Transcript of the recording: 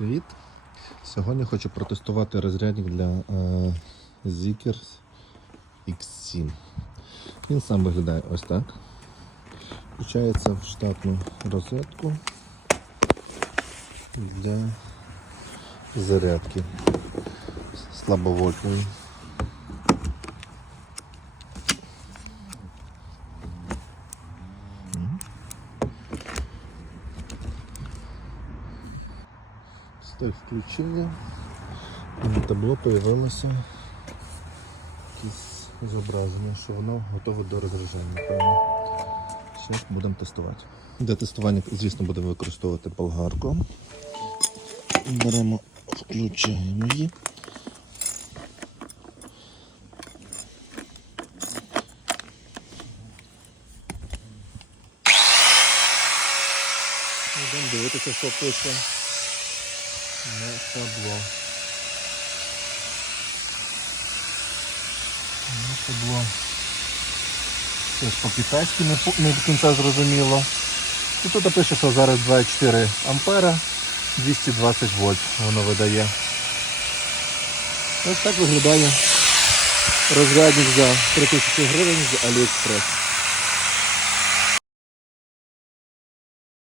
Привіт! Сьогодні хочу протестувати розрядник для е, Zikers X7. Він сам виглядає ось так. Включається в штатну розетку для зарядки слабовольтної. Включили. І на табло появилося якесь зображення, що воно готове до розряджання. Зараз будемо тестувати. Для тестування, звісно, будемо використовувати болгарку. Беремо, включаємо її. Йдемо дивитися, що пише на табло. На табло. Теж по-китайськи не, не до кінця зрозуміло. І тут пише, що зараз 2,4 ампера, 220 вольт воно видає. Ось так виглядає розрядник за 3000 гривень з AliExpress.